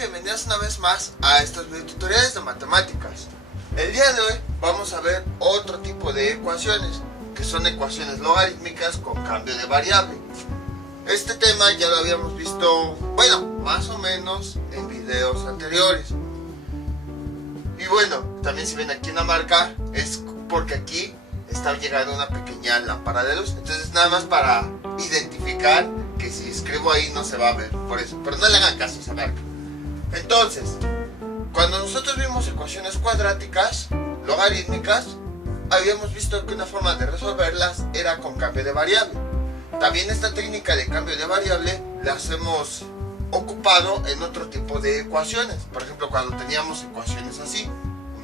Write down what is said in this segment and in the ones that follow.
bienvenidos una vez más a estos videotutoriales de matemáticas. El día de hoy vamos a ver otro tipo de ecuaciones, que son ecuaciones logarítmicas con cambio de variable. Este tema ya lo habíamos visto, bueno, más o menos en videos anteriores. Y bueno, también si ven aquí en la marca, es porque aquí está llegando una pequeña lámpara de luz. Entonces nada más para identificar que si escribo ahí no se va a ver, por eso. Pero no le hagan caso, se marca. Entonces, cuando nosotros vimos ecuaciones cuadráticas, logarítmicas, habíamos visto que una forma de resolverlas era con cambio de variable. También esta técnica de cambio de variable la hemos ocupado en otro tipo de ecuaciones. Por ejemplo, cuando teníamos ecuaciones así: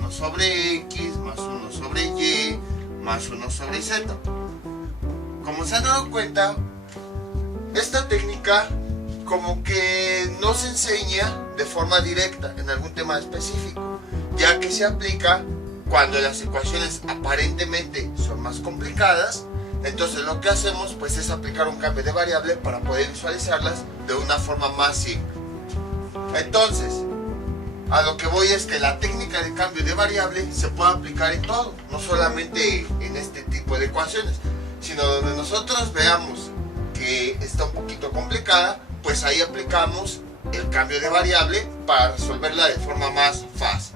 1 sobre x más 1 sobre y más 1 sobre z. Como se han dado cuenta, esta técnica como que no se enseña de forma directa en algún tema específico, ya que se aplica cuando las ecuaciones aparentemente son más complicadas. Entonces lo que hacemos pues es aplicar un cambio de variable para poder visualizarlas de una forma más simple. Entonces, a lo que voy es que la técnica de cambio de variable se puede aplicar en todo, no solamente en este tipo de ecuaciones, sino donde nosotros veamos que está un poquito complicada, pues ahí aplicamos el cambio de variable para resolverla de forma más fácil.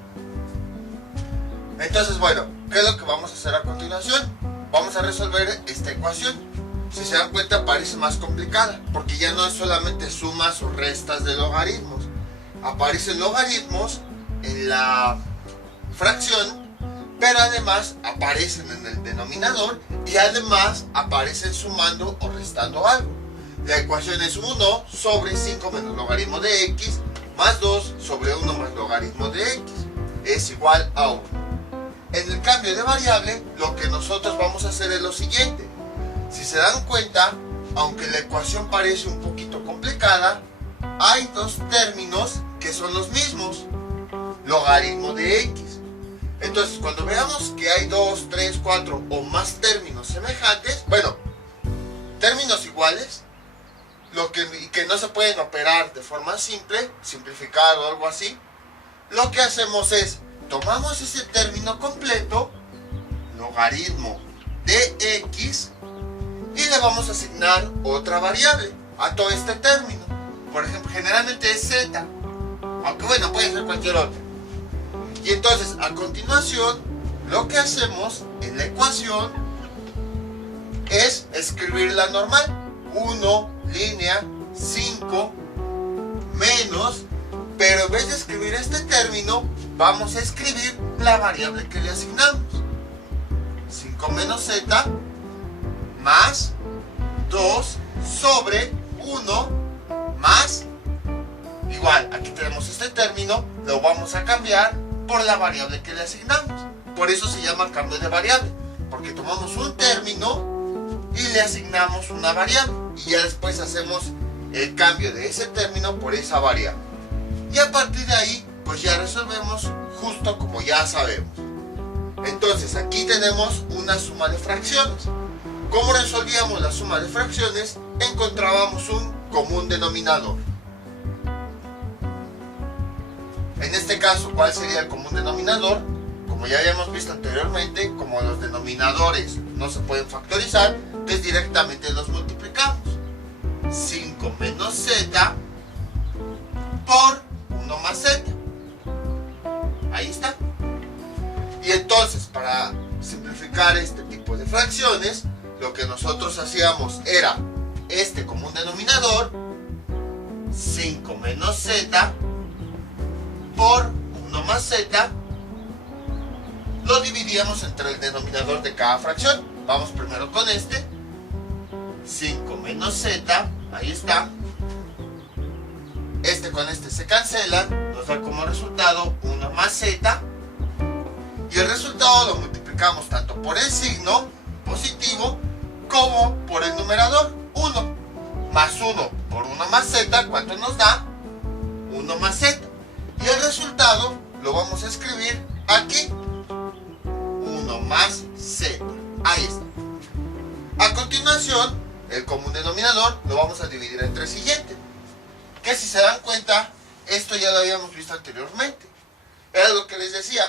Entonces, bueno, ¿qué es lo que vamos a hacer a continuación? Vamos a resolver esta ecuación. Si se dan cuenta, parece más complicada, porque ya no es solamente sumas o restas de logaritmos. Aparecen logaritmos en la fracción, pero además aparecen en el denominador y además aparecen sumando o restando algo. La ecuación es 1 sobre 5 menos logaritmo de x más 2 sobre 1 más logaritmo de x es igual a 1. En el cambio de variable, lo que nosotros vamos a hacer es lo siguiente. Si se dan cuenta, aunque la ecuación parece un poquito complicada, hay dos términos que son los mismos: logaritmo de x. Entonces, cuando veamos que hay 2, 3, 4 o más términos semejantes, bueno, términos iguales, que no se pueden operar de forma simple, simplificar o algo así, lo que hacemos es, tomamos ese término completo, logaritmo de x, y le vamos a asignar otra variable a todo este término. Por ejemplo, generalmente es z, aunque bueno, puede ser cualquier otro. Y entonces, a continuación, lo que hacemos en la ecuación es escribirla normal: 1, línea, 5, menos, pero en vez de escribir este término, vamos a escribir la variable que le asignamos: 5 menos z más 2 sobre 1 más, igual, aquí tenemos este término, lo vamos a cambiar por la variable que le asignamos. Por eso se llama cambio de variable, porque tomamos un término y le asignamos una variable, y ya después hacemos el cambio de ese término por esa variable. Y a partir de ahí, pues ya resolvemos justo como ya sabemos. Entonces, aquí tenemos una suma de fracciones. ¿Cómo resolvíamos la suma de fracciones? Encontrábamos un común denominador. En este caso, ¿cuál sería el común denominador? Como ya habíamos visto anteriormente, como los denominadores no se pueden factorizar, entonces directamente los multiplicamos. 5 menos z por 1 más z. Ahí está. Y entonces, para simplificar este tipo de fracciones, lo que nosotros hacíamos era este común denominador, 5 menos z por 1 más z, lo dividíamos entre el denominador de cada fracción. Vamos primero con este: 5 menos z, ahí está. Este con este se cancelan, nos da como resultado 1 más z, y el resultado lo multiplicamos tanto por el signo positivo como por el numerador. 1 más 1 por 1 más z, ¿cuánto nos da? 1 más z. Y el resultado lo vamos a escribir aquí: 1 más z. Ahí está. A continuación, el común denominador lo vamos a dividir entre el siguiente, que si se dan cuenta esto ya lo habíamos visto anteriormente. Era lo que les decía,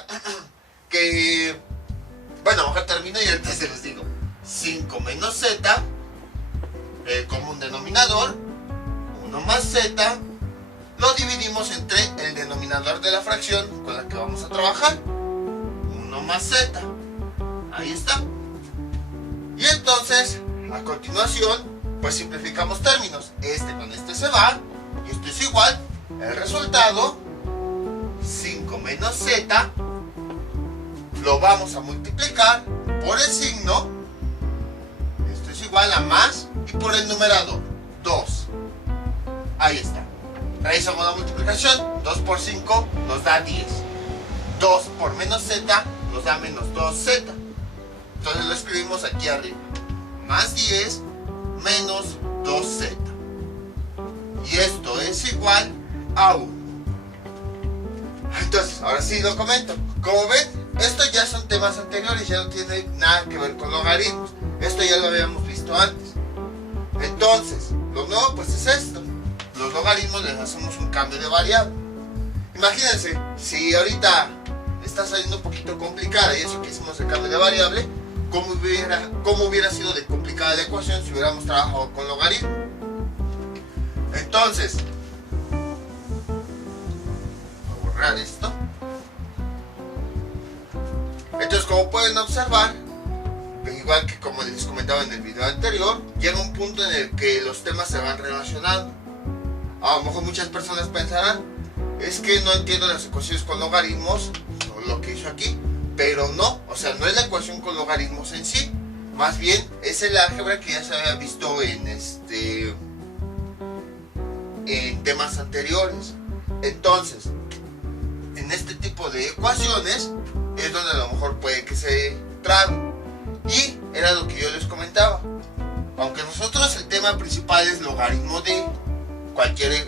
que, bueno, mejor termino y ahorita se los digo. 5 menos z, el común denominador, 1 más z, lo dividimos entre el denominador de la fracción con la que vamos a trabajar, 1 más z, ahí está. Y entonces, a continuación, pues simplificamos términos, este con este se va, y esto es igual, el resultado, 5 menos z, lo vamos a multiplicar por el signo, esto es igual a más, y por el numerador, 2. Ahí está. Realizamos la multiplicación, 2 por 5 nos da 10. 2 por menos z nos da menos 2z. Entonces lo escribimos aquí arriba. Más 10 menos 2z. Y esto es igual a 1. Entonces, ahora sí lo comento. Como ven, esto ya son temas anteriores, ya no tiene nada que ver con logaritmos. Esto ya lo habíamos visto antes. Entonces, lo nuevo pues es esto. Los logaritmos les hacemos un cambio de variable. Imagínense, si ahorita está saliendo un poquito complicada y eso que hicimos el cambio de variable, ¿cómo hubiera sido de complicada la ecuación si hubiéramos trabajado con logaritmo? Entonces, voy a borrar esto. Entonces, como pueden observar, igual que como les comentaba en el video anterior, llega un punto en el que los temas se van relacionando. A lo mejor muchas personas pensarán, es que no entiendo las ecuaciones con logaritmos, o lo que hizo aquí, pero no, o sea, no es la ecuación con logaritmos en sí, más bien es el álgebra que ya se había visto en temas anteriores. Entonces, en este tipo de ecuaciones es donde a lo mejor puede que se trabe. Y era lo que yo les comentaba. Aunque nosotros el tema principal es logaritmo de cualquier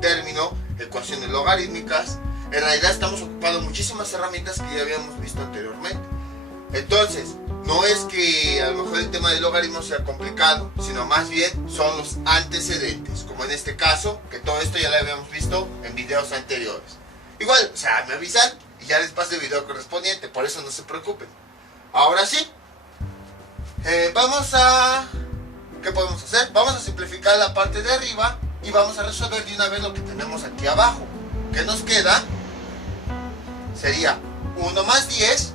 término, ecuaciones logarítmicas, en realidad estamos ocupando muchísimas herramientas que ya habíamos visto anteriormente. Entonces, no es que a lo mejor el tema de logaritmos sea complicado, sino más bien son los antecedentes, como en este caso, que todo esto ya lo habíamos visto en videos anteriores. Igual, o sea, me avisan y ya les paso el video correspondiente, por eso no se preocupen. Ahora sí, ¿qué podemos hacer? Vamos a simplificar la parte de arriba y vamos a resolver de una vez lo que tenemos aquí abajo. ¿Qué nos queda? Sería 1 más 10,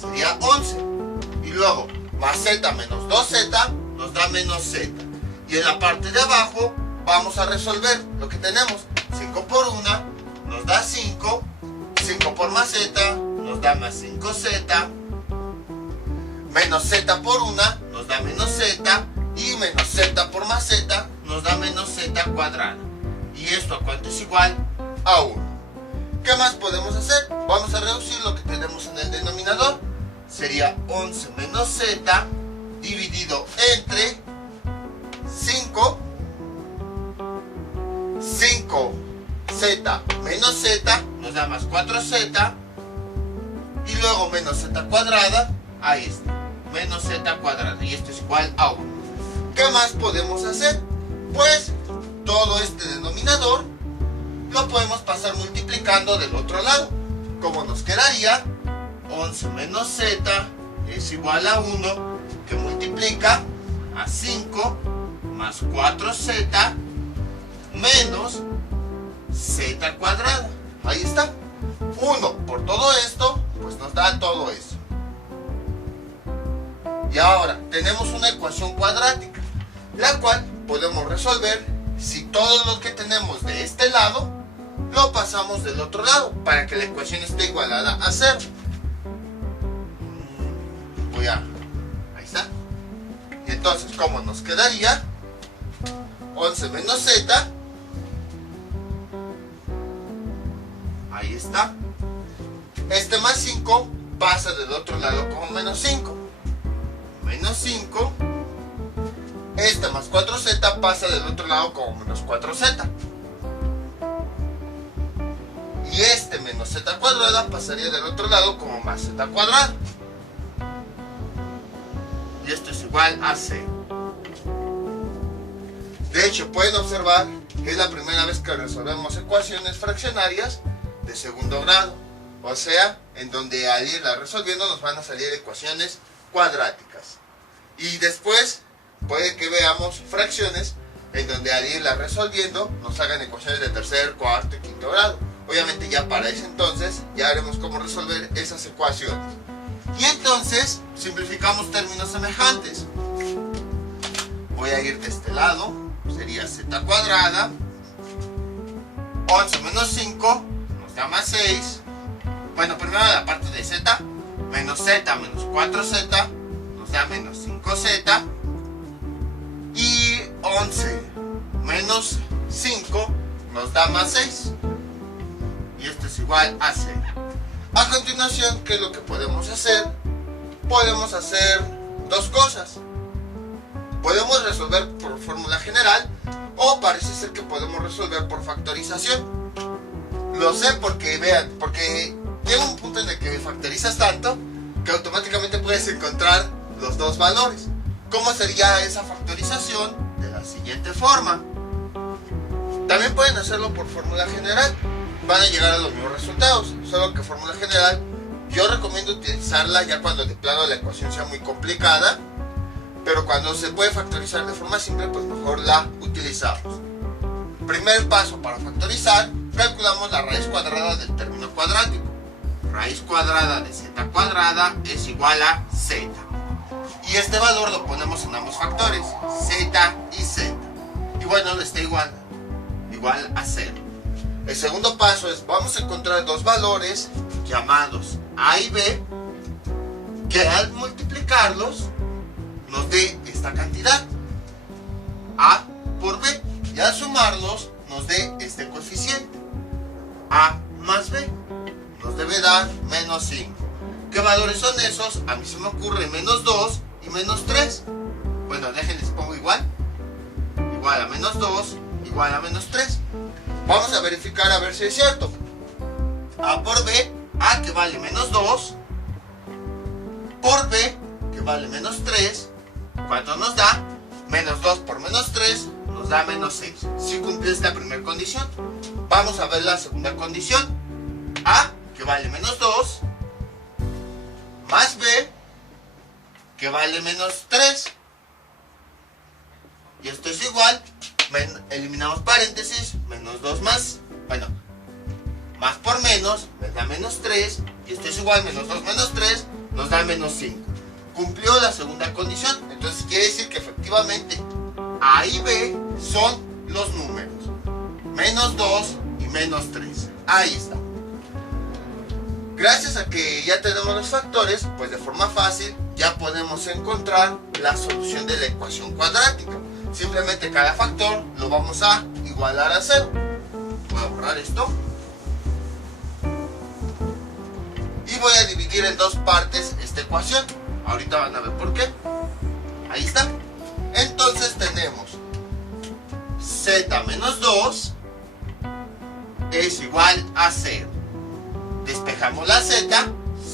sería 11. Y luego, más z menos 2z nos da menos z. Y en la parte de abajo vamos a resolver lo que tenemos. 5 por 1 nos da 5. 5 por más z nos da más 5z. Menos z por 1 nos da menos z. Y menos z por más z nos da menos z cuadrada. ¿Y esto a cuánto es igual? A 1. ¿Qué más podemos hacer? Vamos a reducir lo que tenemos en el denominador. Sería 11 menos z dividido entre 5. 5z menos z nos da más 4z. Y luego menos z cuadrada. Ahí está. Menos z cuadrada. Y esto es igual a 1. ¿Qué más podemos hacer? Pues todo este denominador lo podemos pasar multiplicando del otro lado. Como nos quedaría 11 menos z es igual a 1, que multiplica a 5 más 4z menos z cuadrada. Ahí está. 1 por todo esto, pues nos da todo eso. Y ahora tenemos una ecuación cuadrática, la cual podemos resolver si todo lo que tenemos de este lado lo pasamos del otro lado para que la ecuación esté igualada a 0. Ahí está. Y entonces, ¿cómo nos quedaría? 11 menos z. Ahí está. Este más 5 pasa del otro lado como menos 5. Menos 5. Este más 4z pasa del otro lado como menos 4z. Y este menos z cuadrada pasaría del otro lado como más z cuadrada. Y esto es igual a 0. De hecho, pueden observar es la primera vez que resolvemos ecuaciones fraccionarias de segundo grado. O sea, en donde al irla resolviendo nos van a salir ecuaciones cuadráticas. Y después puede que veamos fracciones en donde al irla resolviendo nos hagan ecuaciones de tercer, cuarto y quinto grado. Obviamente ya para ese entonces ya veremos cómo resolver esas ecuaciones. Y entonces simplificamos términos semejantes. Voy a ir de este lado, sería z cuadrada, 11 menos 5 nos da más 6. Bueno, primero la parte de z, menos z menos 4z nos da menos 5z. Y 11 menos 5 nos da más 6. Y esto es igual a 0. A continuación, ¿qué es lo que podemos hacer? Podemos hacer dos cosas. Podemos resolver por fórmula general o parece ser que podemos resolver por factorización. Lo sé porque, vean, porque llega un punto en el que factorizas tanto que automáticamente puedes encontrar los dos valores. ¿Cómo sería esa factorización? De la siguiente forma. También pueden hacerlo por fórmula general. Van a llegar a los mismos resultados, solo que fórmula general yo recomiendo utilizarla ya cuando de plano la ecuación sea muy complicada, pero cuando se puede factorizar de forma simple, pues mejor la utilizamos. Primer paso para factorizar, calculamos la raíz cuadrada del término cuadrático. Raíz cuadrada de z cuadrada es igual a z. Y este valor lo ponemos en ambos factores, z y z. Y bueno, está igual a 0. El segundo paso es, vamos a encontrar dos valores llamados a y b, que al multiplicarlos nos dé esta cantidad, a por b, y al sumarlos nos dé este coeficiente, a más b, nos debe dar menos 5. ¿Qué valores son esos? A mí se me ocurre menos 2 y menos 3. Bueno, déjenles pongo igual a menos 2, igual a menos 3. Vamos a verificar a ver si es cierto. A por b, a que vale menos 2, por b, que vale menos 3, ¿cuánto nos da? Menos 2 por menos 3 nos da menos 6. Si cumple esta primera condición. Vamos a ver la segunda condición. A, que vale menos 2, más b, que vale menos 3. Y esto es igual, eliminamos paréntesis, menos 2 más, bueno, más por menos, me da menos 3, y esto es igual, menos 2 menos 3, nos da menos 5. Cumplió la segunda condición, entonces quiere decir que efectivamente A y B son los números, menos 2 y menos 3, ahí está. Gracias a que ya tenemos los factores, pues de forma fácil ya podemos encontrar la solución de la ecuación cuadrática. Simplemente cada factor lo vamos a igualar a 0. Voy a borrar esto. Y voy a dividir en dos partes esta ecuación. Ahorita van a ver por qué. Ahí está. Entonces tenemos z menos 2 es igual a 0. Despejamos la z.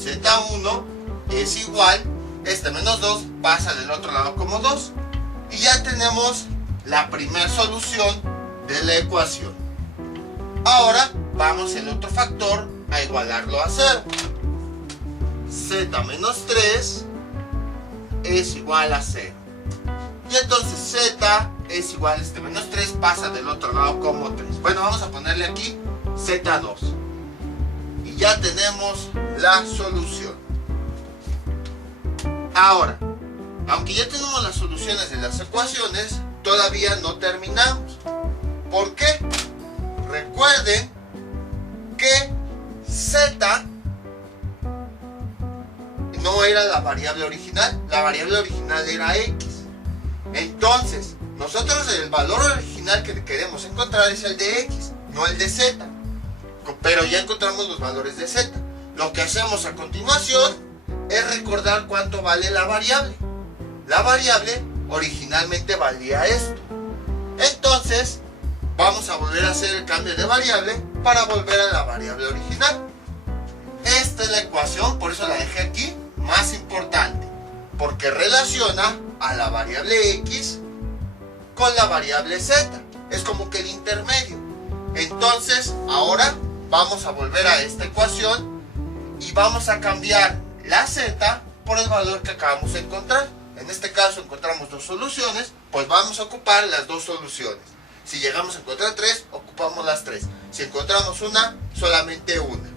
z1 es igual. Este menos 2 pasa del otro lado como 2. Y ya tenemos la primera solución de la ecuación. Ahora vamos el otro factor a igualarlo a 0. Z menos 3 es igual a 0. Y entonces z es igual a este menos 3 pasa del otro lado como 3. Bueno, vamos a ponerle aquí z2. Y ya tenemos la solución. Ahora, aunque ya tenemos las soluciones de las ecuaciones, todavía no terminamos. ¿Por qué? Recuerden que z no era la variable original. La variable original era x. Entonces, nosotros el valor original que queremos encontrar es el de x, no el de z. Pero ya encontramos los valores de z. Lo que hacemos a continuación es recordar cuánto vale la variable. La variable originalmente valía esto. Entonces, vamos a volver a hacer el cambio de variable para volver a la variable original. Esta es la ecuación, por eso la dejé aquí, más importante, porque relaciona a la variable x con la variable z. es como que el intermedio. Entonces, ahora vamos a volver a esta ecuación y vamos a cambiar la z por el valor que acabamos de encontrar. En este caso encontramos dos soluciones, pues vamos a ocupar las dos soluciones. Si llegamos a encontrar 3, ocupamos las 3. Si encontramos una, solamente una.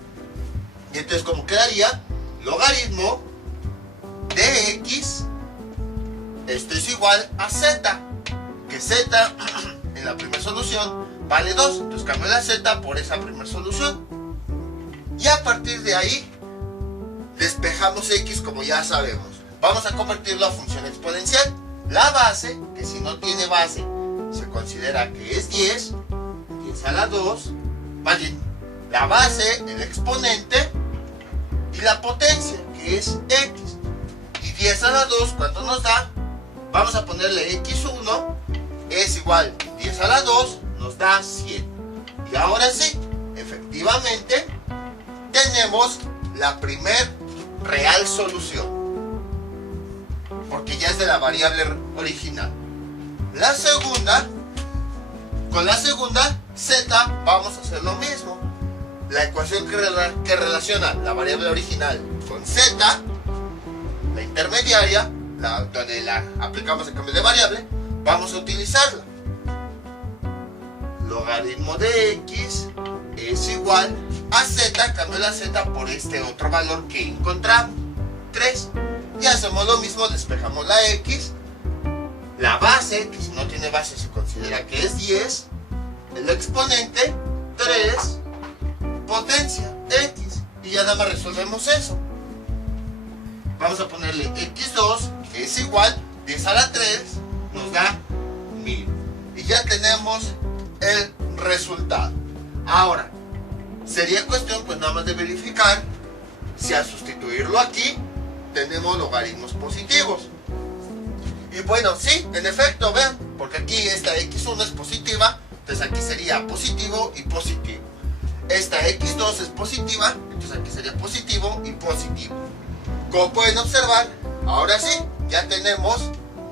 Y entonces, como quedaría, logaritmo de x, esto es igual a z, que z en la primera solución vale 2, entonces cambio la z por esa primera solución. Y a partir de ahí, despejamos x como ya sabemos. Vamos a convertirlo a función exponencial. La base, que si no tiene base, se considera que es 10 a la 2, más bien, la base, el exponente y la potencia, que es x. Y 10 a la 2, ¿cuánto nos da? Vamos a ponerle x1, es igual 10 a la 2, nos da 100. Y ahora sí, efectivamente, tenemos la primer real solución, porque ya es de la variable original. La segunda, con la segunda z vamos a hacer lo mismo. La ecuación que relaciona la variable original con z, la intermediaria, donde la aplicamos el cambio de variable, vamos a utilizarla. Logaritmo de x es igual a z, cambio la z por este otro valor que encontramos, 3. Y hacemos lo mismo, despejamos la x, la base, que si no tiene base se considera que es 10, el exponente, 3, potencia, x, y ya nada más resolvemos eso. Vamos a ponerle x2, que es igual, 10 a la 3, nos da 1000. Y ya tenemos el resultado. Ahora, sería cuestión pues nada más de verificar si al sustituirlo aquí, tenemos logaritmos positivos. Y bueno, sí, en efecto, vean, porque aquí esta x1 es positiva, entonces aquí sería positivo y positivo. Esta x2 es positiva, entonces aquí sería positivo y positivo. Como pueden observar, ahora sí, ya tenemos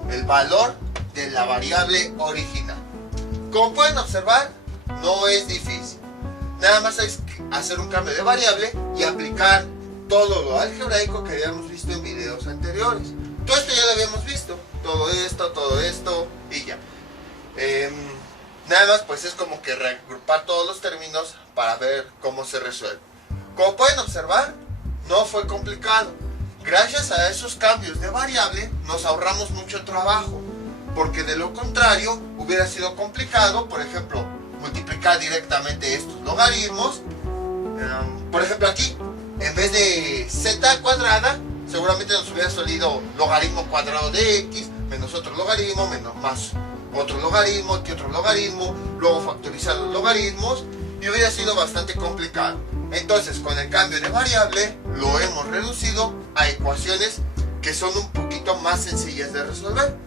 el valor de la variable original. Como pueden observar, no es difícil. Nada más es hacer un cambio de variable y aplicar todo lo algebraico que habíamos visto en videos anteriores. Todo esto ya lo habíamos visto. Todo esto y ya. Nada más pues es como que reagrupar todos los términos para ver cómo se resuelve. Como pueden observar, no fue complicado. Gracias a esos cambios de variable nos ahorramos mucho trabajo, porque de lo contrario hubiera sido complicado, por ejemplo, multiplicar directamente estos logaritmos. Por ejemplo aquí, en vez de z cuadrada, seguramente nos hubiera salido logaritmo cuadrado de x, menos otro logaritmo, menos más otro logaritmo, que otro logaritmo, luego factorizar los logaritmos, y hubiera sido bastante complicado. Entonces, con el cambio de variable, lo hemos reducido a ecuaciones que son un poquito más sencillas de resolver.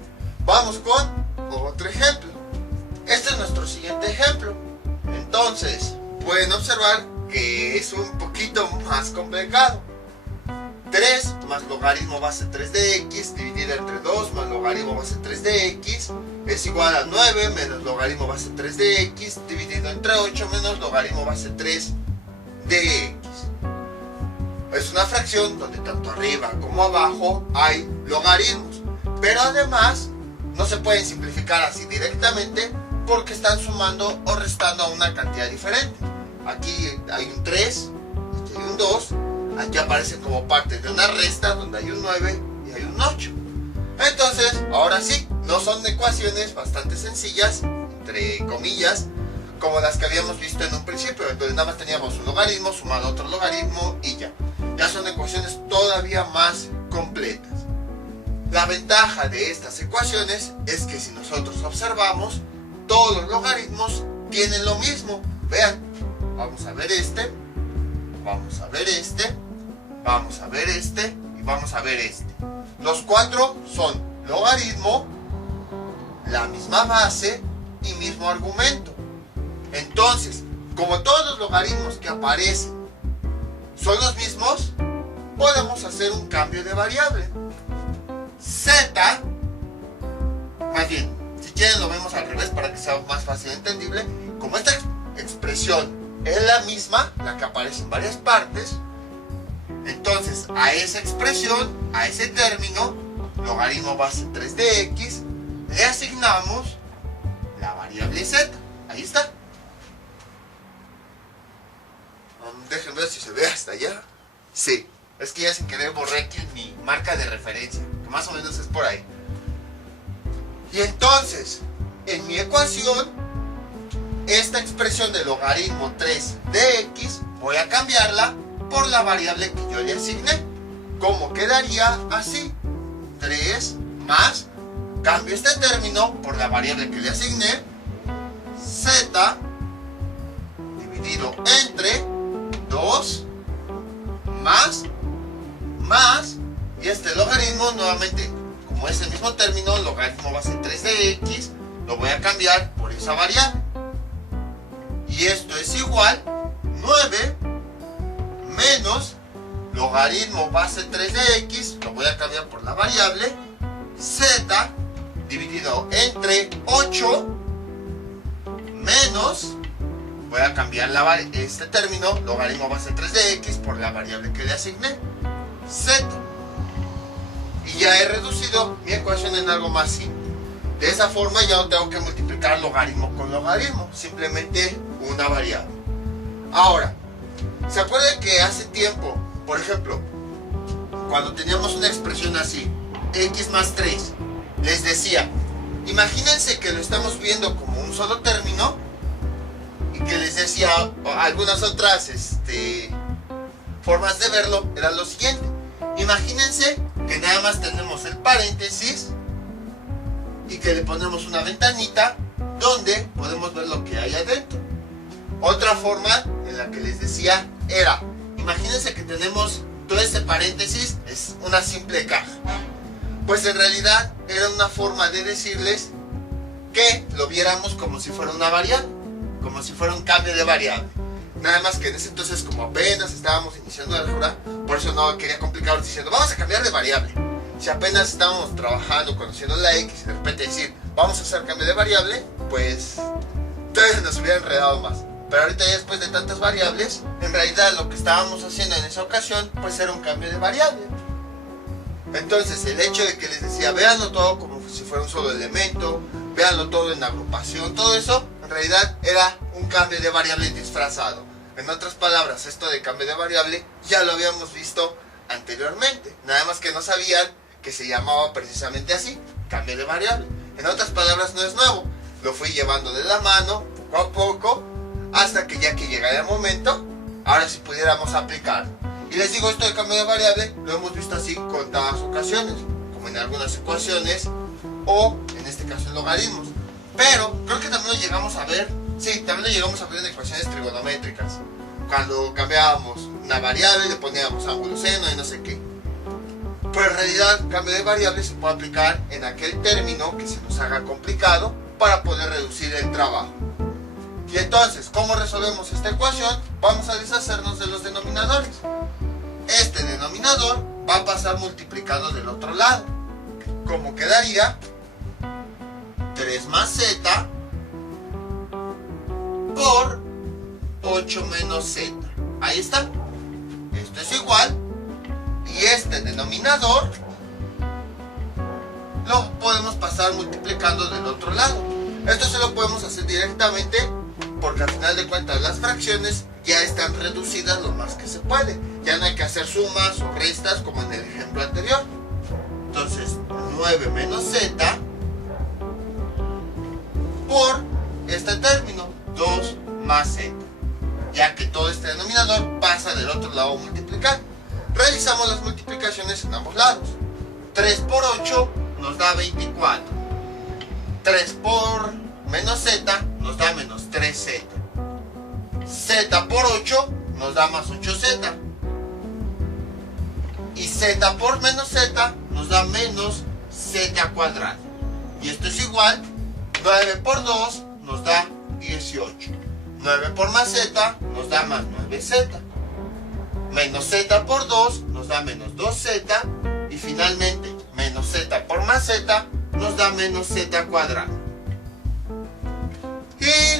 Vamos con otro ejemplo. Este es nuestro siguiente ejemplo. Entonces, pueden observar que es un poquito más complicado. 3 más logaritmo base 3 de x dividido entre 2 más logaritmo base 3 de x es igual a 9 menos logaritmo base 3 de x dividido entre 8 menos logaritmo base 3 de x. Es una fracción donde tanto arriba como abajo hay logaritmos, pero además no se pueden simplificar así directamente porque están sumando o restando a una cantidad diferente. Aquí hay un 3, aquí hay un 2, aquí aparece como parte de una resta donde hay un 9 y hay un 8. Entonces, ahora sí, no son ecuaciones bastante sencillas, entre comillas, como las que habíamos visto en un principio, donde nada más teníamos un logaritmo sumado a otro logaritmo y ya. Ya son ecuaciones todavía más completas. La ventaja de estas ecuaciones es que si nosotros observamos, todos los logaritmos tienen lo mismo. Vean, vamos a ver este, vamos a ver este, vamos a ver este y vamos a ver este. Los cuatro son logaritmo, la misma base y mismo argumento. Entonces, como todos los logaritmos que aparecen son los mismos, podemos hacer un cambio de variable. Z, más bien, si quieren lo vemos al revés para que sea más fácil entendible. Como esta expresión es la misma, la que aparece en varias partes, entonces a esa expresión, a ese término, logaritmo base 3 de x, le asignamos la variable z. Ahí está. Déjenme ver si se ve hasta allá. Sí, es que ya sin querer borré aquí mi marca de referencia, que más o menos es por ahí. Y entonces, en mi ecuación, esta expresión de logaritmo 3 de x, voy a cambiarla por la variable que yo le asigné. ¿Cómo quedaría? Así. 3 más, cambio este término por la variable que le asigné, z dividido entre 2 más, y este logaritmo nuevamente, como es el mismo término, logaritmo base 3 de x, lo voy a cambiar por esa variable. Y esto es igual 9 menos logaritmo base 3 de x, lo voy a cambiar por la variable z dividido entre 8 menos, voy a cambiar este término, logaritmo base 3 de x, por la variable que le asigné, z. Y ya he reducido mi ecuación en algo más simple. De esa forma ya no tengo que multiplicar logaritmo con logaritmo, simplemente una variable. Ahora, ¿se acuerdan que hace tiempo, por ejemplo, cuando teníamos una expresión así, x más 3, les decía, imagínense que lo estamos viendo como un solo término, y que les decía algunas otras formas de verlo, era lo siguiente. Imagínense que nada más tenemos el paréntesis y que le ponemos una ventanita donde podemos ver lo que hay adentro. Otra forma en la que les decía era, imagínense que tenemos todo este paréntesis, es una simple caja. Pues en realidad era una forma de decirles que lo viéramos como si fuera una variable, como si fuera un cambio de variable. Nada más que en ese entonces, como apenas estábamos iniciando álgebra, por eso no quería complicarnos diciendo vamos a cambiar de variable. Si apenas estábamos trabajando, conociendo la x, y de repente decir vamos a hacer cambio de variable, pues entonces nos hubiera enredado más. Pero ahorita ya después de tantas variables, en realidad lo que estábamos haciendo en esa ocasión pues era un cambio de variable. Entonces el hecho de que les decía véanlo todo como si fuera un solo elemento, véanlo todo en agrupación, todo eso en realidad era un cambio de variable disfrazado. En otras palabras, esto de cambio de variable ya lo habíamos visto anteriormente, nada más que no sabían que se llamaba precisamente así, cambio de variable. En otras palabras, no es nuevo, lo fui llevando de la mano poco a poco hasta que ya que llegara el momento, ahora sí pudiéramos aplicar. Y les digo, esto de cambio de variable lo hemos visto así contadas ocasiones, como en algunas ecuaciones o en este caso en logaritmos. Pero creo que también lo llegamos a ver, sí, también lo llegamos a ver en ecuaciones trigonométricas, cuando cambiábamos una variable, le poníamos ángulo seno y no sé qué. Pero en realidad, cambio de variable se puede aplicar en aquel término que se nos haga complicado para poder reducir el trabajo. Y entonces, ¿cómo resolvemos esta ecuación? Vamos a deshacernos de los denominadores. Este denominador va a pasar multiplicado del otro lado. ¿Cómo quedaría? 3 más z por 8 menos z. Ahí está. Esto es igual. Y este denominador lo podemos pasar multiplicando del otro lado. Esto se lo podemos hacer directamente porque al final de cuentas las fracciones ya están reducidas lo más que se puede. Ya no hay que hacer sumas o restas como en el ejemplo anterior. Entonces 9 menos z por este término 2 más z, ya que todo este denominador pasa del otro lado a multiplicar. Realizamos las multiplicaciones en ambos lados. 3 por 8 nos da 24. 3 por menos z nos da menos 3z. Z por 8 nos da más 8z. Y z por menos z nos da menos z cuadrado. Y esto es igual, 9 por 2 nos da 18. 9 por más z nos da más 9z. Menos z por 2 nos da menos 2z. Y finalmente, menos z por más z nos da menos z cuadrado.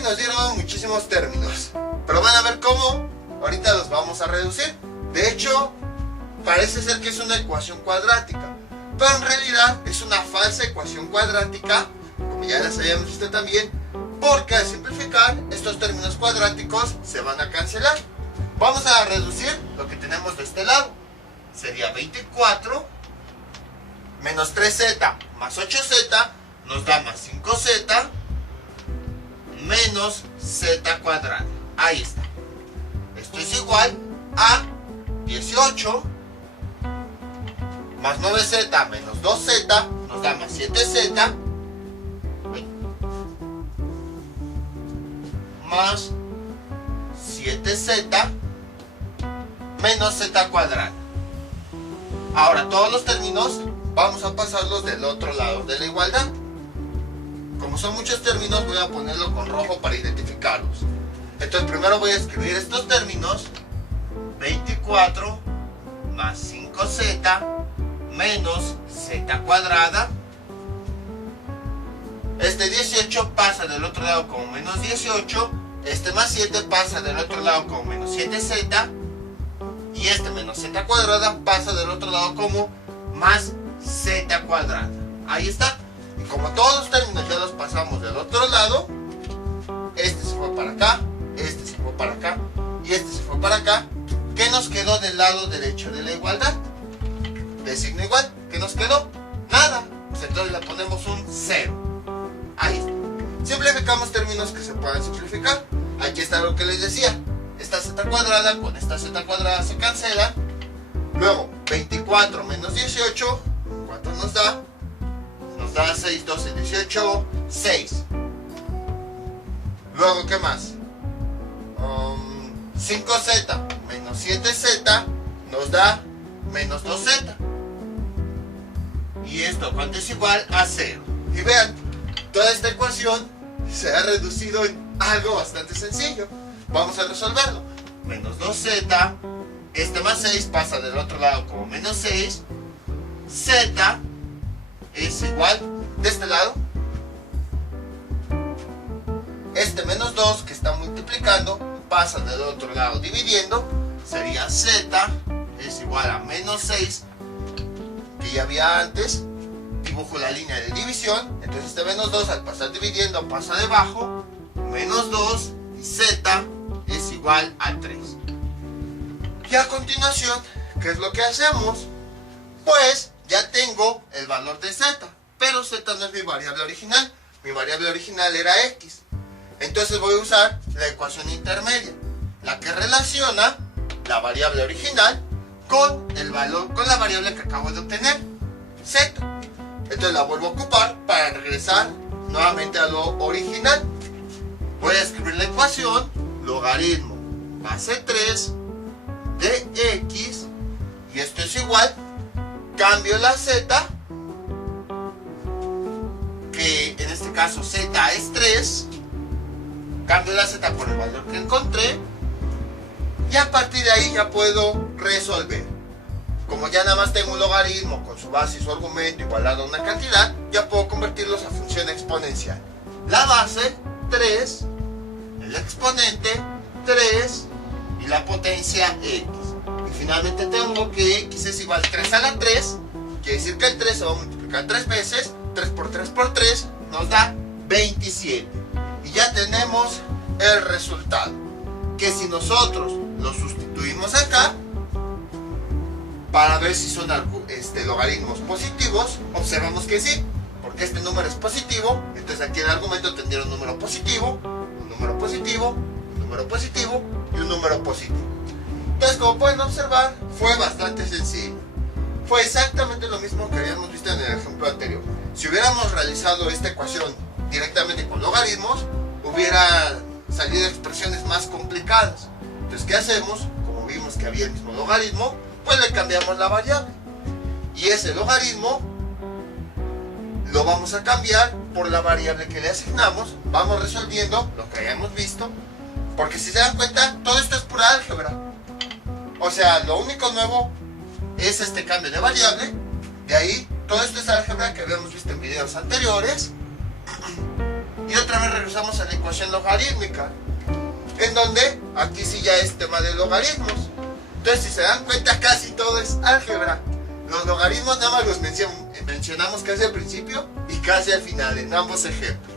nos dieron muchísimos términos, pero van a ver cómo ahorita los vamos a reducir. De hecho, parece ser que es una ecuación cuadrática, pero en realidad es una falsa ecuación cuadrática, como ya las habíamos visto también, porque al simplificar estos términos cuadráticos se van a cancelar. Vamos a reducir lo que tenemos de este lado. Sería 24 menos 3z más 8z nos da más 5z menos z cuadrada. Ahí está. Esto es igual a 18 más 9z menos 2z nos da más 7z más 7z menos z cuadrada. Ahora todos los términos vamos a pasarlos del otro lado de la igualdad. Como son muchos términos, voy a ponerlo con rojo para identificarlos. Entonces primero voy a escribir estos términos. 24 más 5z menos z cuadrada. Este 18 pasa del otro lado como menos 18. Este más 7 pasa del otro lado como menos 7z. Y este menos z cuadrada pasa del otro lado como más z cuadrada. Ahí está. Y como todos los términos ya los pasamos del otro lado, este se fue para acá, este se fue para acá y este se fue para acá. ¿Qué nos quedó del lado derecho de la igualdad? De signo igual. ¿Qué nos quedó? Nada. Pues entonces le ponemos un 0. Ahí está. Simplificamos términos que se puedan simplificar. Aquí está lo que les decía. Esta z cuadrada con esta z cuadrada se cancelan. Luego 24 menos 18, ¿cuánto nos da? Nos da 6, 12, 18, 6. Luego, ¿qué más? 5z menos 7z nos da menos 2z. Y esto, ¿cuánto es igual? A 0. Y vean, toda esta ecuación se ha reducido en algo bastante sencillo. Vamos a resolverlo. Menos 2z, este más 6 pasa del otro lado como menos 6. Z es igual de este lado. Este menos 2 que está multiplicando pasa del otro lado dividiendo. Sería z es igual a menos 6 que ya había antes. Dibujo la línea de división. Entonces este menos 2 al pasar dividiendo pasa debajo. Menos 2 y z es igual a 3. Y a continuación, ¿qué es lo que hacemos? Pues ya tengo el valor de z, pero z no es mi variable original. Mi variable original era x. Entonces voy a usar la ecuación intermedia, la que relaciona la variable original con el valor, con la variable que acabo de obtener, z. Entonces la vuelvo a ocupar para regresar nuevamente a lo original. Voy a escribir la ecuación logaritmo base 3 de x, y esto es igual, cambio la z, que en este caso z es 3, cambio la z por el valor que encontré, y a partir de ahí ya puedo resolver. Como ya nada más tengo un logaritmo con su base y su argumento igualado a una cantidad, ya puedo convertirlos a función exponencial. La base 3, el exponente 3 y la potencia x. Y finalmente tengo que x es igual a 3 a la 3, quiere decir que el 3 se va a multiplicar 3 veces, 3 por 3 por 3 nos da 27. Y ya tenemos el resultado, que si nosotros lo sustituimos acá, para ver si son logaritmos positivos, observamos que sí, porque este número es positivo, entonces aquí el argumento tendría un número positivo, un número positivo, un número positivo y un número positivo. Entonces, como pueden observar, fue bastante sencillo. Fue exactamente lo mismo que habíamos visto en el ejemplo anterior. Si hubiéramos realizado esta ecuación directamente con logaritmos, hubiera salido expresiones más complicadas. Entonces, ¿qué hacemos? Como vimos que había el mismo logaritmo, pues le cambiamos la variable. Y ese logaritmo lo vamos a cambiar por la variable que le asignamos. Vamos resolviendo lo que hayamos visto, porque si se dan cuenta, todo esto es pura álgebra. O sea, lo único nuevo es este cambio de variable. De ahí, todo esto es álgebra que habíamos visto en videos anteriores. Y otra vez regresamos a la ecuación logarítmica, en donde aquí sí ya es tema de logaritmos. Entonces, si se dan cuenta, casi todo es álgebra. Los logaritmos nada más los mencionamos casi al principio y casi al final, en ambos ejemplos.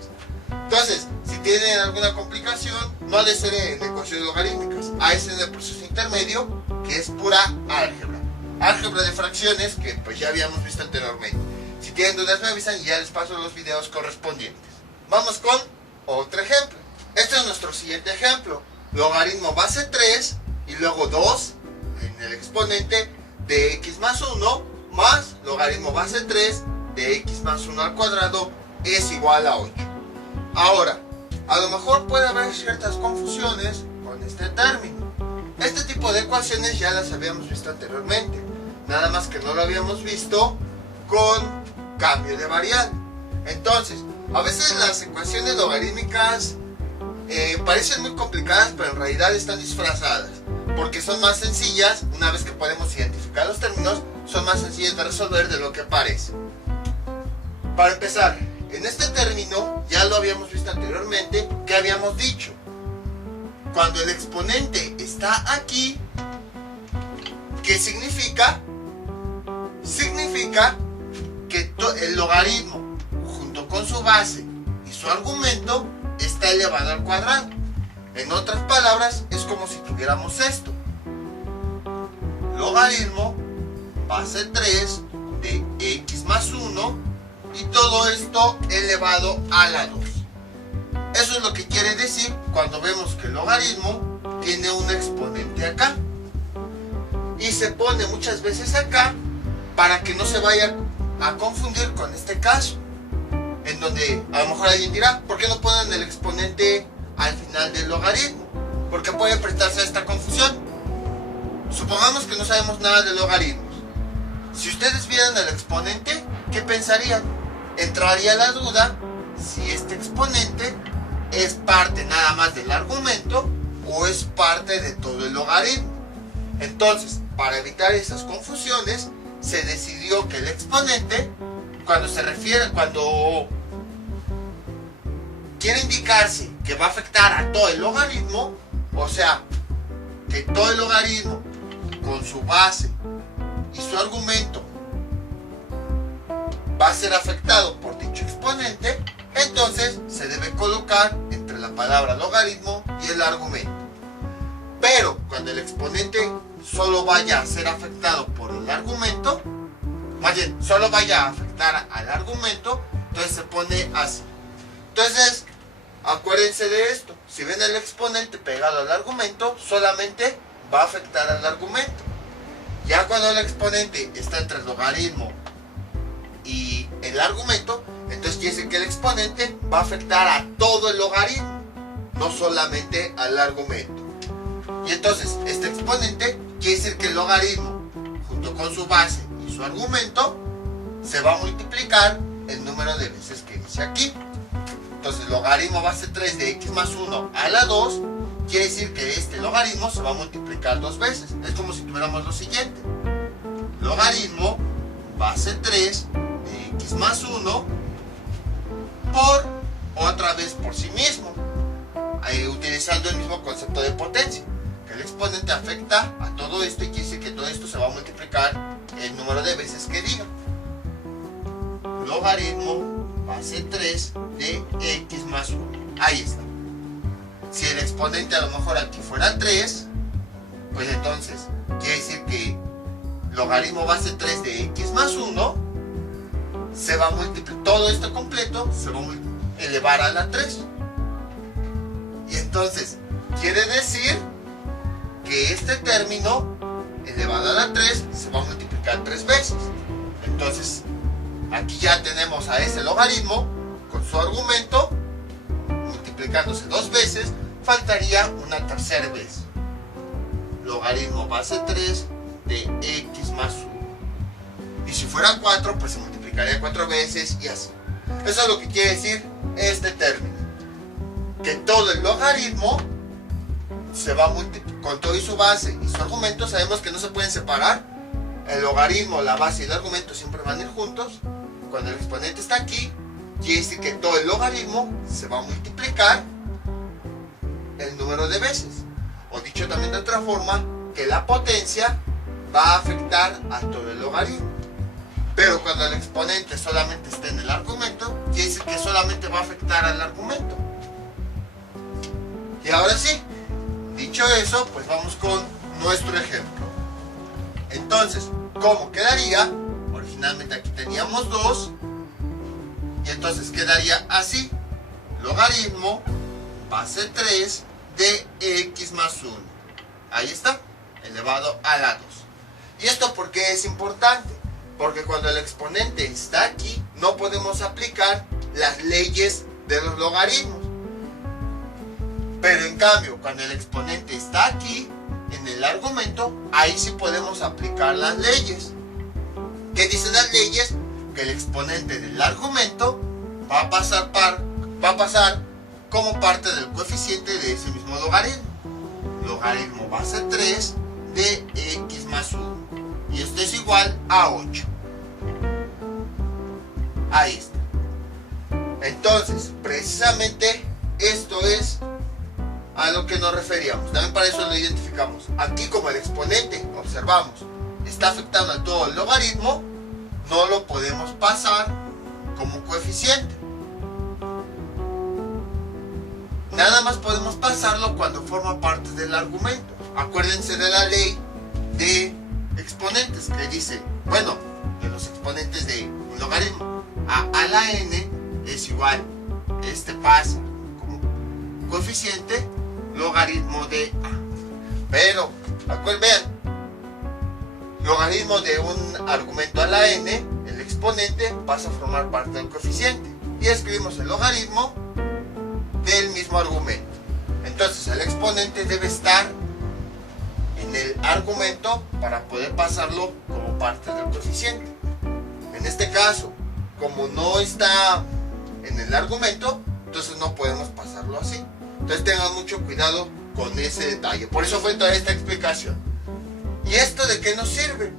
Entonces, si tienen alguna complicación, no ha de ser en ecuaciones logarítmicas, ha de ser en el proceso intermedio, que es pura álgebra. Álgebra de fracciones, que pues ya habíamos visto anteriormente. Si tienen dudas me avisan y ya les paso los videos correspondientes. Vamos con otro ejemplo. Este es nuestro siguiente ejemplo. Logaritmo base 3 y luego 2 en el exponente de x más 1 más logaritmo base 3 de x más 1 al cuadrado es igual a 8. Ahora, a lo mejor puede haber ciertas confusiones con este término. Este tipo de ecuaciones ya las habíamos visto anteriormente, nada más que no lo habíamos visto con cambio de variable. Entonces, a veces las ecuaciones logarítmicas parecen muy complicadas, pero en realidad están disfrazadas, porque son más sencillas. Una vez que podemos identificar los términos, son más sencillas de resolver de lo que parece. Para empezar, en este término ya lo habíamos visto anteriormente. ¿Qué habíamos dicho? Cuando el exponente está aquí, ¿qué significa? Significa que el logaritmo junto con su base y su argumento está elevado al cuadrado. En otras palabras, es como si tuviéramos esto: logaritmo base 3 de x más 1 y todo esto elevado a la 2. Eso es lo que quiere decir cuando vemos que el logaritmo tiene un exponente acá y se pone muchas veces acá para que no se vaya a confundir con este caso, en donde a lo mejor alguien dirá: ¿por qué no ponen el exponente al final del logaritmo? Porque puede prestarse a esta confusión. Supongamos que no sabemos nada de logaritmos. Si ustedes vieran el exponente, ¿qué pensarían? Entraría la duda si este exponente es parte nada más del argumento o es parte de todo el logaritmo. Entonces, para evitar esas confusiones, se decidió que el exponente, cuando quiere indicarse que va a afectar a todo el logaritmo, o sea, que todo el logaritmo con su base y su argumento va a ser afectado por dicho exponente, entonces se debe colocar entre la palabra logaritmo y el argumento. Pero cuando el exponente solo vaya a ser afectado por el argumento, más bien, solo vaya a afectar al argumento, entonces se pone así. Entonces, acuérdense de esto: si ven el exponente pegado al argumento, solamente va a afectar al argumento. Ya cuando el exponente está entre el logaritmo y el argumento, entonces quiere decir que el exponente va a afectar a todo el logaritmo, no solamente al argumento. Y entonces este exponente quiere decir que el logaritmo junto con su base y su argumento se va a multiplicar el número de veces que dice aquí. Entonces logaritmo base 3 de x más 1 a la 2 quiere decir que este logaritmo se va a multiplicar dos veces. Es como si tuviéramos lo siguiente: logaritmo base 3 de x más 1 por otra vez por sí mismo, utilizando el mismo concepto de potencia, que el exponente afecta a todo esto y quiere decir que todo esto se va a multiplicar el número de veces que diga. Logaritmo base 3 de x más 1. Ahí está. Si el exponente a lo mejor aquí fuera 3, pues entonces quiere decir que logaritmo base 3 de x más 1 se va a multiplicar, todo esto completo se va a elevar a la 3. Y entonces quiere decir que este término elevado a la 3 se va a multiplicar 3 veces. Entonces aquí ya tenemos a ese logaritmo con su argumento multiplicándose 2 veces. Faltaría una tercera vez: logaritmo base 3 de x más 1. Y si fuera 4, pues se multiplicaría 4 veces y así. Eso es lo que quiere decir este término: que todo el logaritmo se va a multiplicar con todo y su base y su argumento. Sabemos que no se pueden separar. El logaritmo, la base y el argumento siempre van a ir juntos. Cuando el exponente está aquí, quiere decir que todo el logaritmo se va a multiplicar el número de veces. O dicho también de otra forma, que la potencia va a afectar a todo el logaritmo. Pero cuando el exponente solamente esté en el argumento, quiere decir que solamente va a afectar al argumento. Y ahora sí, dicho eso, pues vamos con nuestro ejemplo. Entonces, ¿cómo quedaría? Originalmente aquí teníamos 2. Y entonces quedaría así. Logaritmo base 3 de x más 1. Ahí está, elevado a la 2. ¿Y esto por qué es importante? Porque cuando el exponente está aquí, no podemos aplicar las leyes de los logaritmos. Pero en cambio, cuando el exponente está aquí, en el argumento, ahí sí podemos aplicar las leyes. ¿Qué dicen las leyes? Que el exponente del argumento va a pasar como parte del coeficiente de ese mismo logaritmo. Logaritmo base 3 de x más 1. Y esto es igual a 8. Ahí está. Entonces, precisamente esto es a lo que nos referíamos. También para eso lo identificamos. Aquí, como el exponente, observamos, está afectando a todo el logaritmo, no lo podemos pasar como coeficiente. Nada más podemos pasarlo cuando forma parte del argumento. Acuérdense de la ley de exponentes que dice, bueno, de los exponentes de un logaritmo, a la n es igual, este pasa como coeficiente logaritmo de a. Pero, vean, logaritmo de un argumento a la n, el exponente pasa a formar parte del coeficiente. Y escribimos el logaritmo del mismo argumento. Entonces el exponente debe estar en el argumento para poder pasarlo como parte del coeficiente. En este caso, como no está en el argumento, entonces no podemos pasarlo así. Entonces tengan mucho cuidado con ese detalle. Por eso fue toda esta explicación. ¿Y esto de qué nos sirve?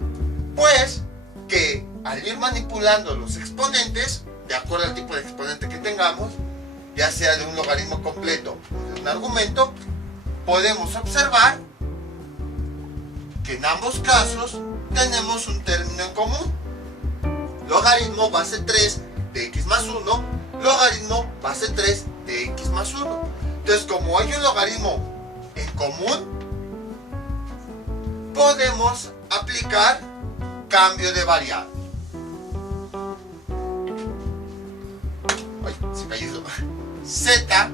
Pues que al ir manipulando los exponentes, de acuerdo al tipo de exponente que tengamos, ya sea de un logaritmo completo o de un argumento, podemos observar que en ambos casos tenemos un término en común. Logaritmo base 3 de x más 1, logaritmo base 3 de x más 1. Entonces, como hay un logaritmo en común, podemos aplicar cambio de variable. Ay, se cayó. Z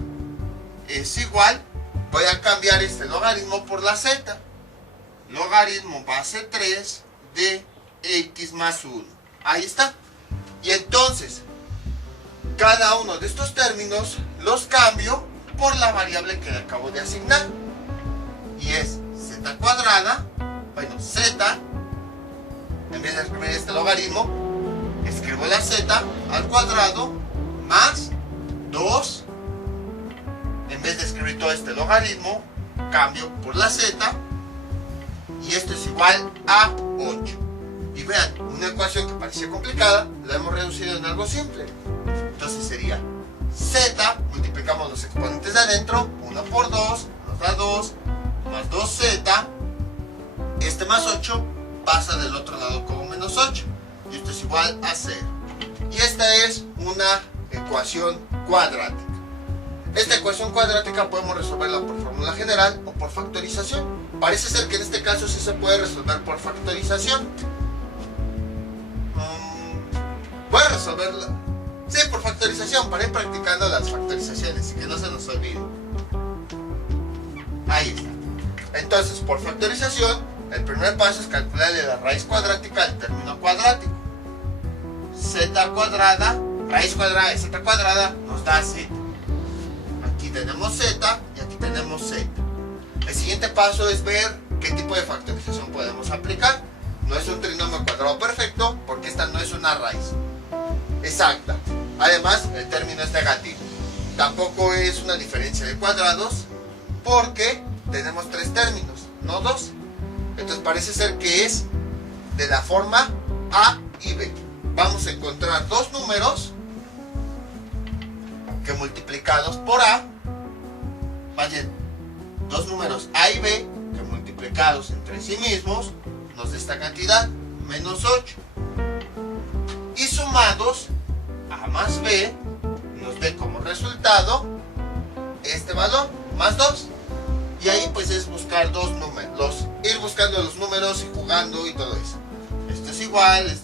es igual, voy a cambiar este logaritmo por la z. Logaritmo base 3 de x más 1. Ahí está. Y entonces, cada uno de estos términos los cambio por la variable que le acabo de asignar. Y es z cuadrada, bueno, z, en vez de escribir este logaritmo, escribo la z al cuadrado más 2. En vez de escribir todo este logaritmo, cambio por la z. Y esto es igual a 8. Y vean, una ecuación que parecía complicada, la hemos reducido en algo simple. Entonces sería z, multiplicamos los exponentes de adentro, 1 por 2, nos da 2, más 2z, este más 8 pasa del otro lado como menos 8. Y esto es igual a 0. Y esta es una ecuación cuadrática. Esta ecuación cuadrática podemos resolverla por fórmula general o por factorización. Parece ser que en este caso sí se puede resolver por factorización. Voy a resolverla, sí, por factorización, para ir practicando las factorizaciones y que no se nos olvide. Ahí está. Entonces, por factorización, el primer paso es calcularle la raíz cuadrática al término cuadrático. Z cuadrada, raíz cuadrada de z cuadrada nos da z. Aquí tenemos z y aquí tenemos z. El siguiente paso es ver qué tipo de factorización podemos aplicar. No es un trinomio cuadrado perfecto porque esta no es una raíz exacta. Además, el término es negativo. Tampoco es una diferencia de cuadrados porque tenemos 3 términos, no 2. Entonces parece ser que es de la forma A y B. Vamos a encontrar dos números que multiplicados por A, vayan, dos números A y B, que multiplicados entre sí mismos, nos da esta cantidad, menos 8. Y sumados, A más B, nos dé como resultado este valor, más 2. Y ahí pues es buscar dos números, ir buscando los números y jugando y todo eso. Esto es igual,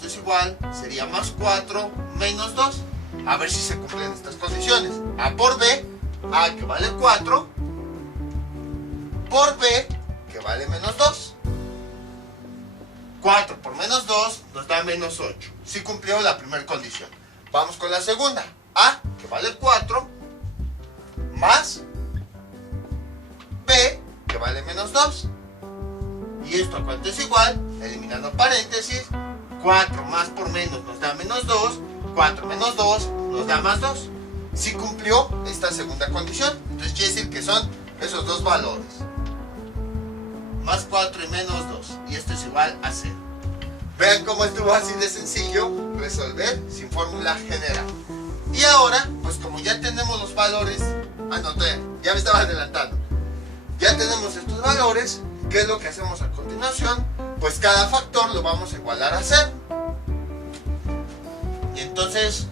sería más 4 menos 2. A ver si se cumplen estas condiciones. A por B, A que vale 4, por B que vale menos 2. 4 por menos 2 nos da menos 8. Sí cumplió la primera condición. Vamos con la segunda. A que vale 4 más B que vale menos 2. Y esto a cuánto es igual, eliminando paréntesis, 4 más por menos nos da menos 2, 4 menos 2 nos da más 2. Sí cumplió esta segunda condición, entonces quiere decir que son esos dos valores. Más 4 y menos 2, y esto es igual a 0. Vean cómo estuvo así de sencillo resolver sin fórmula general. Y ahora, pues como ya tenemos los valores, ya me estaba adelantando. Ya tenemos estos valores, ¿qué es lo que hacemos a continuación? Pues cada factor lo vamos a igualar a 0. Y entonces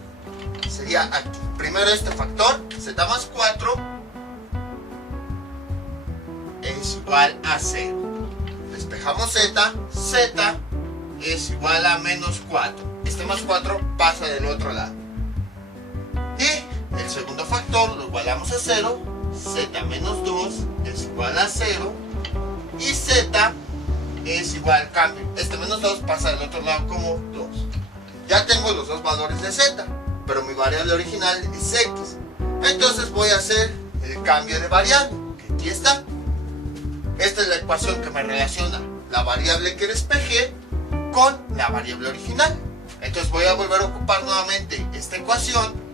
sería aquí. Primero este factor, z más 4, es igual a 0. Despejamos z, z es igual a menos 4. Este más 4 pasa del otro lado. Y el segundo factor lo igualamos a 0. Z menos 2 es igual a 0. Y z es igual, cambio. Este menos 2 pasa del otro lado como 2. Ya tengo los dos valores de z, pero mi variable original es x. Entonces voy a hacer el cambio de variable, que aquí está. Esta es la ecuación que me relaciona la variable que despejé con la variable original. Entonces voy a volver a ocupar nuevamente esta ecuación.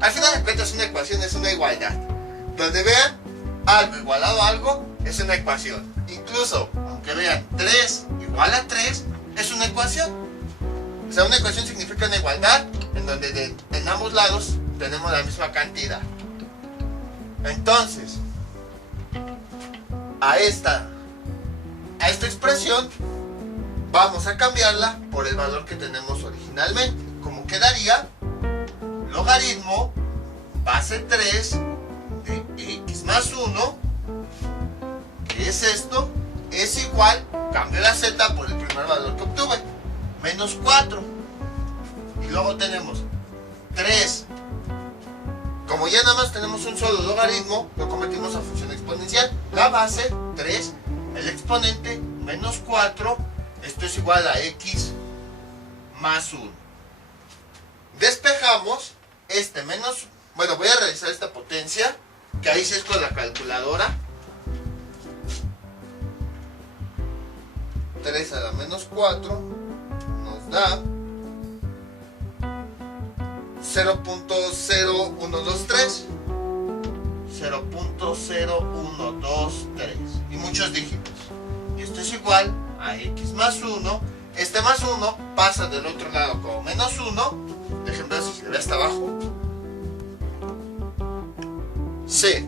Al final de cuentas una ecuación es una igualdad. Donde vean algo igualado a algo es una ecuación. Incluso aunque vean 3 igual a 3 es una ecuación. O sea, una ecuación significa una igualdad en donde en ambos lados tenemos la misma cantidad. Entonces a esta expresión vamos a cambiarla por el valor que tenemos originalmente. Como quedaría, logaritmo base 3 de x más 1, que es esto, es igual, cambio la z por el primer valor que obtuve, menos 4. Y luego tenemos 3. Como ya nada más tenemos un solo logaritmo, lo convertimos a función exponencial. La base, 3, el exponente, menos 4. Esto es igual a x más 1. Despejamos este menos... Bueno, voy a realizar esta potencia, que ahí sí es con la calculadora. 3 a la menos 4 nos da 0.0123. 0.0123 y muchos dígitos. Y esto es igual a x más 1. Este más 1 pasa del otro lado como menos 1. Dejen ver si se ve hasta abajo. C.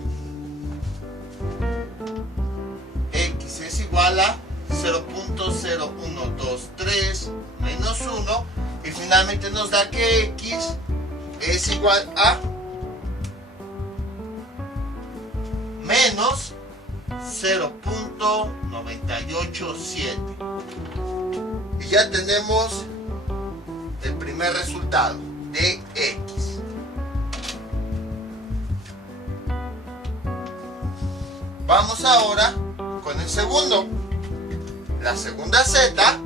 X es igual a 0.0123 menos 1. Y finalmente nos da que x es igual a menos 0.987. Y ya tenemos el primer resultado de x. Vamos ahora con el segundo. La segunda z,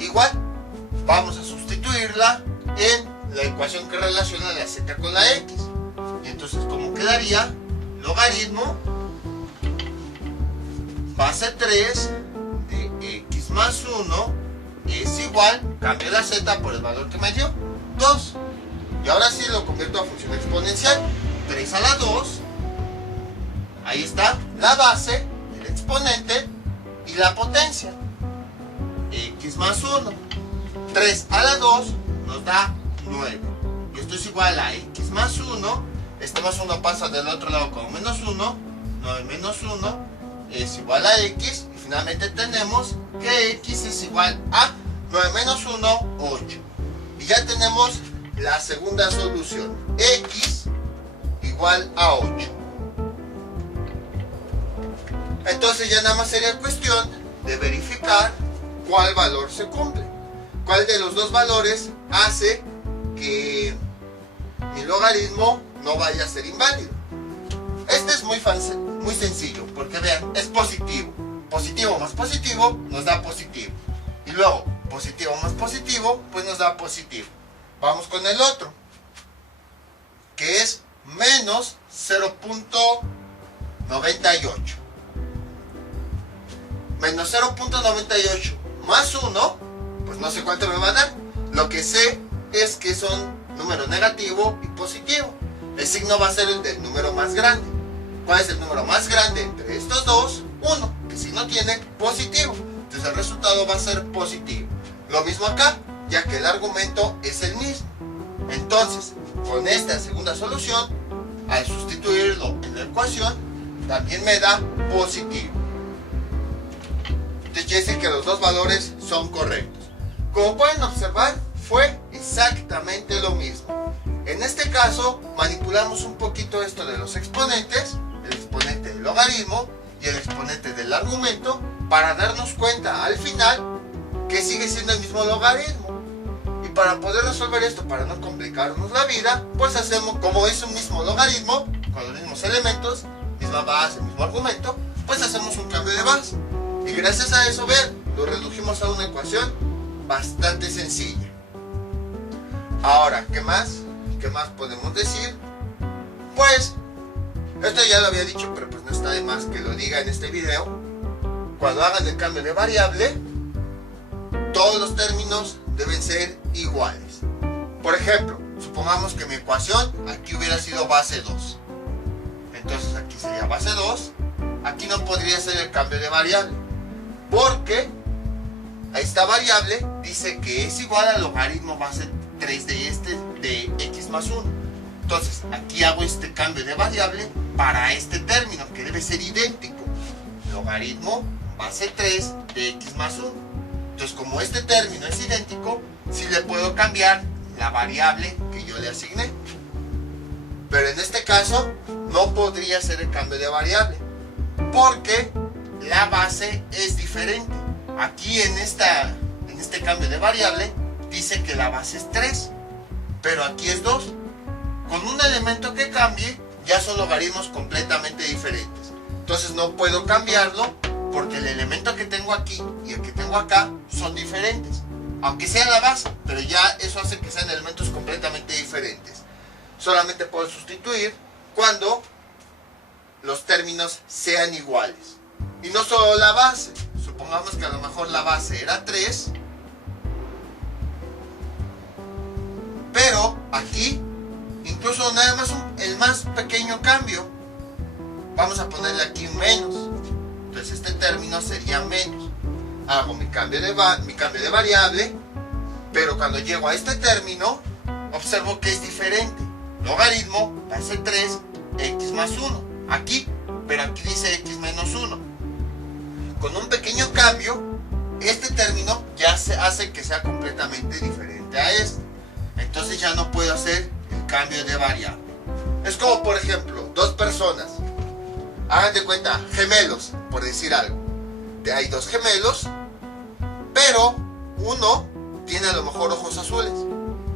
igual, vamos a sustituirla en la ecuación que relaciona la z con la x. Y entonces, ¿cómo quedaría? Logaritmo base 3 de x más 1 es igual, cambio la z por el valor que me dio, 2. Y ahora sí lo convierto a función exponencial. 3 a la 2, ahí está la base, el exponente y la potencia, x más 1. 3 a la 2 nos da 9. Y esto es igual a x más 1, este más 1 pasa del otro lado como menos 1, 9 menos 1 es igual a x, y finalmente tenemos que x es igual a 9 menos 1, 8. Y ya tenemos la segunda solución, x igual a 8. Entonces ya nada más sería cuestión de verificar cuál valor se cumple. Cuál de los dos valores hace que mi logaritmo no vaya a ser inválido. Este es muy sencillo, porque vean, es positivo. Positivo más positivo nos da positivo. Y luego, positivo más positivo, pues nos da positivo. Vamos con el otro, que es menos 0.98. Menos 0.98 más 1, pues no sé cuánto me va a dar. Lo que sé es que son número negativo y positivo. El signo va a ser el del número más grande. ¿Cuál es el número más grande entre estos dos? 1, que si no tiene positivo. Entonces el resultado va a ser positivo. Lo mismo acá, ya que el argumento es el mismo. Entonces, con esta segunda solución, al sustituirlo en la ecuación, también me da positivo. Entonces quiere decir que los dos valores son correctos. Como pueden observar, fue exactamente lo mismo. En este caso, manipulamos un poquito esto de los exponentes, el exponente del logaritmo y el exponente del argumento, para darnos cuenta al final que sigue siendo el mismo logaritmo. Y para poder resolver esto, para no complicarnos la vida, pues hacemos, como es un mismo logaritmo, con los mismos elementos, misma base, mismo argumento, pues hacemos un cambio de base. Y gracias a eso, vean, lo redujimos a una ecuación bastante sencilla. Ahora, ¿qué más? ¿Qué más podemos decir? Pues, esto ya lo había dicho, pero pues no está de más que lo diga en este video. Cuando hagan el cambio de variable, todos los términos deben ser iguales. Por ejemplo, supongamos que mi ecuación aquí hubiera sido base 2. Entonces aquí sería base 2. Aquí no podría ser el cambio de variable, porque a esta variable dice que es igual al logaritmo base 3 de x más 1. Entonces aquí hago este cambio de variable para este término, que debe ser idéntico. Logaritmo base 3 de x más 1. Entonces, como este término es idéntico, sí le puedo cambiar la variable que yo le asigné. Pero en este caso no podría ser el cambio de variable, porque la base es diferente. Aquí en este cambio de variable dice que la base es 3, pero aquí es 2. Con un elemento que cambie, ya son logaritmos completamente diferentes. Entonces no puedo cambiarlo, porque el elemento que tengo aquí y el que tengo acá son diferentes, aunque sea la base, pero ya eso hace que sean elementos completamente diferentes. Solamente puedo sustituir cuando los términos sean iguales. Y no solo la base, supongamos que a lo mejor la base era 3, pero aquí, incluso nada más el más pequeño cambio, vamos a ponerle aquí un menos. Entonces este término sería menos. Hago mi cambio de variable, pero cuando llego a este término, observo que es diferente. Logaritmo base 3, x más 1. Aquí, pero aquí dice x menos 1. Con un pequeño cambio, este término ya se hace que sea completamente diferente a este. Entonces ya no puedo hacer el cambio de variable. Es como, por ejemplo, dos personas. Hagan de cuenta, gemelos, por decir algo. Hay dos gemelos, pero uno tiene a lo mejor ojos azules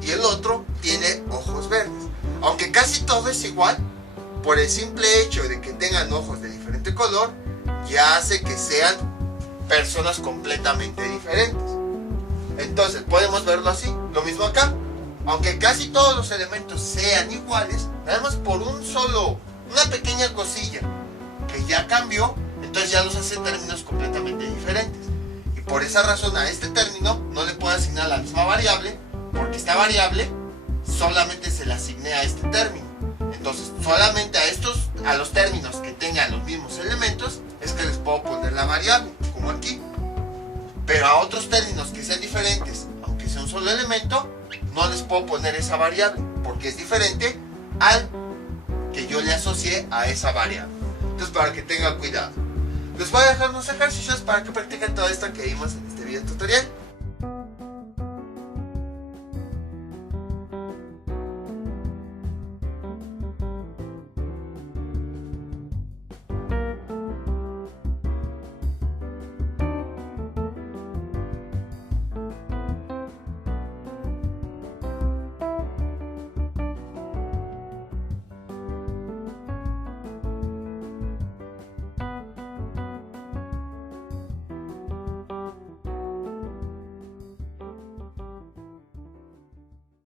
y el otro tiene ojos verdes. Aunque casi todo es igual, por el simple hecho de que tengan ojos de diferente color, ya hace que sean personas completamente diferentes. Entonces podemos verlo así. Lo mismo acá. Aunque casi todos los elementos sean iguales, nada más por una pequeña cosilla que ya cambió, entonces ya los hace términos completamente diferentes. Y por esa razón a este término no le puedo asignar la misma variable, porque esta variable solamente se le asigné a este término. Entonces solamente a los términos que tengan los mismos elementos es que les puedo poner la variable, como aquí. Pero a otros términos que sean diferentes, aunque sea un solo elemento, no les puedo poner esa variable. porque es diferente al que yo le asocié a esa variable. Entonces, para que tengan cuidado. Les voy a dejar unos ejercicios para que practiquen todo esto que vimos en este video tutorial.